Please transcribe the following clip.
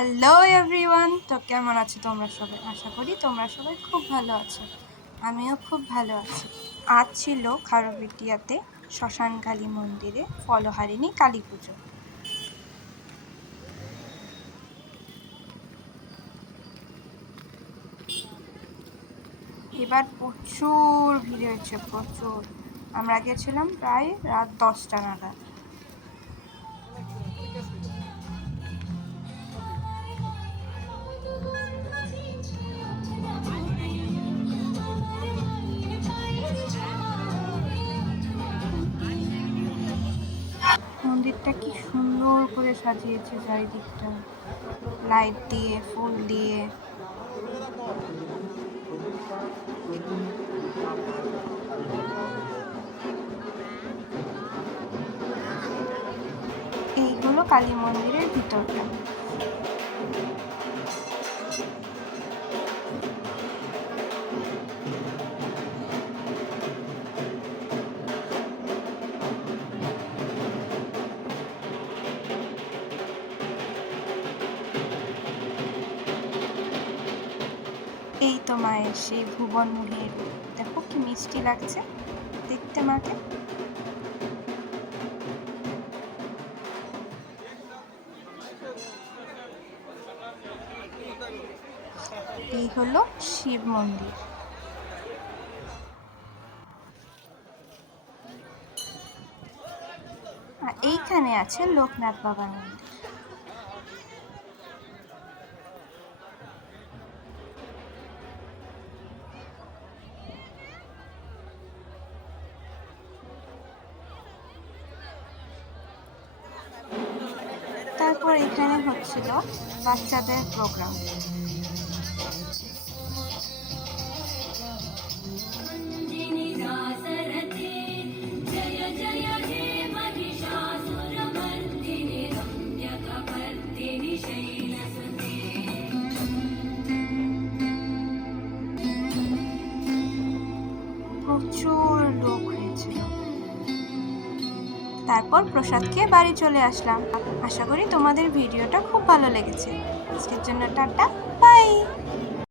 Hello everyone, তো কেমন আছো তোমরা সবাই? আশা করি তোমরা সবাই খুব ভালো আছো। আমিও খুব ভালো আছি। আজ ছিল খারবেটিয়াতে শ্মশান কালী মন্দিরে ফলহারিণী কালী পুজো। এবার প্রচুর ভিড় হয়েছে, প্রচুর। আমরা গেছিলাম প্রায় রাত 10টা নাগাদ। মন্দিরটা কি সুন্দর করে সাজিয়েছে চারিদিকটা, লাইট দিয়ে, ফুল দিয়ে। এই হলো কালী মন্দিরের ভিতরটা। এই তো মায়ের সেই ভুবন মুড়ির, দেখো কি মিষ্টি লাগছে দেখতে মাকে। এই হলো শিব মন্দির। আর এইখানে আছে লোকনাথ বাবার মন্দির। তারপর এখানে হচ্ছিল বাচ্চাদের প্রোগ্রাম। প্রচুর লোক হয়েছিল। তারপর প্রসাদ খেয়ে বাড়ি চলে আসলাম। আশা করি তোমাদের ভিডিওটা খুব ভালো লেগেছে। আজকের জন্য টাটা, বাই।